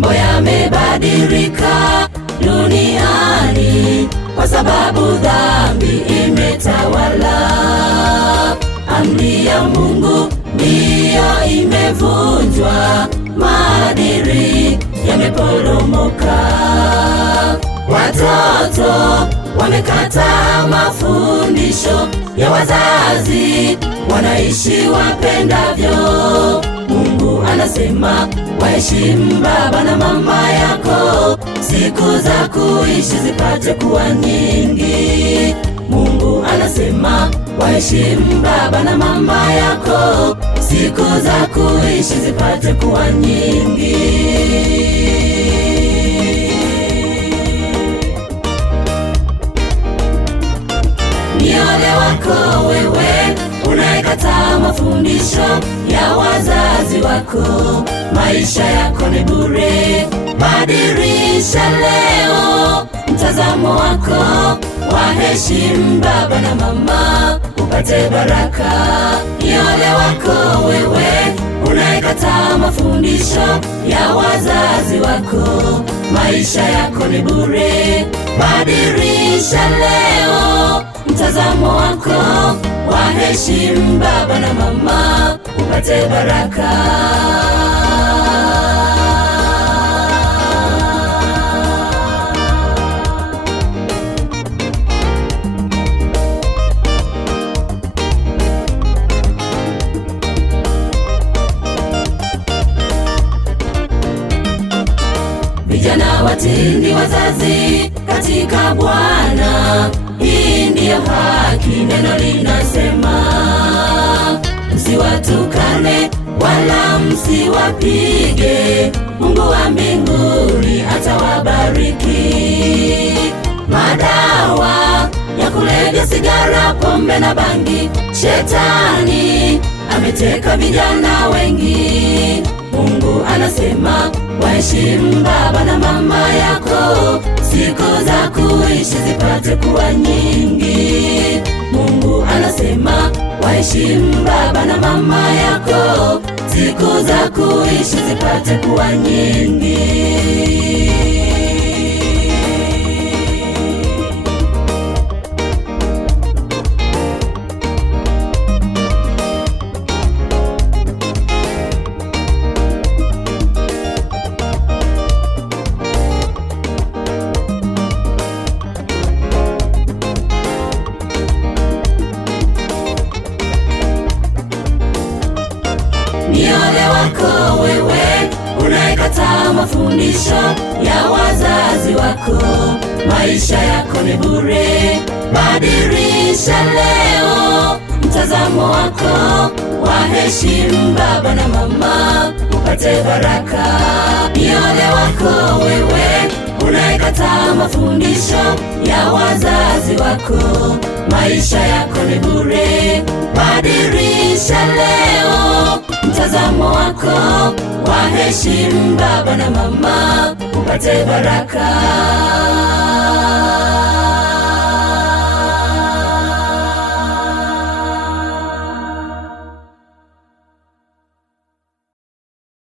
Mambo yamebadilika duniani kwa sababu dhambi imetawala. Amri ya Mungu ndiyo imevunjwa, maadili yameporomoka. Watoto wamekataa mafundisho ya wazazi, wanaishi wapendavyo. Mungu anasema waheshimu baba na mama yako, siku za kuishi zipate kuwa nyingi. Mungu anasema waheshimu baba na mama yako, siku za kuishi zipate kuwa nyingi. Ni ole wako wewe unayekataa mafundisho ya wazazi wako. Maisha yako ni bure, badilisha leo mtazamo wako. Waheshimu baba na mama upate baraka. Ni ole wako wewe unayekataa mafundisho ya wazazi wako. Maisha yako ni bure, badilisha leo mtazamo wako. Waheshimu baba na mama upate baraka. Vijana watini wazazi katika Bwana, hii ndiyo haki. Neno linasema msiwatukane wala msiwapige, Mungu wa mbinguni atawabariki. Madawa ya kulevya, sigara, pombe na bangi, shetani ameteka vijana wengi. Mungu anasema waheshimu baba na mama yako, siku za kuishi zipate kuwa nyingi. Mungu anasema waheshimu baba na mama yako, siku za kuishi zipate kuwa nyingi. Ni ole wako wewe unayekataa mafundisho ya wazazi wako. Maisha yako ni bure, badilisha leo mtazamo wako. Waheshimu baba na mama upate baraka. Ni ole wako wewe unayekataa mafundisho ya wazazi wako. Maisha yako ni bure, badilisha leo mtazamo wako. Waheshimu baba na mama upate baraka.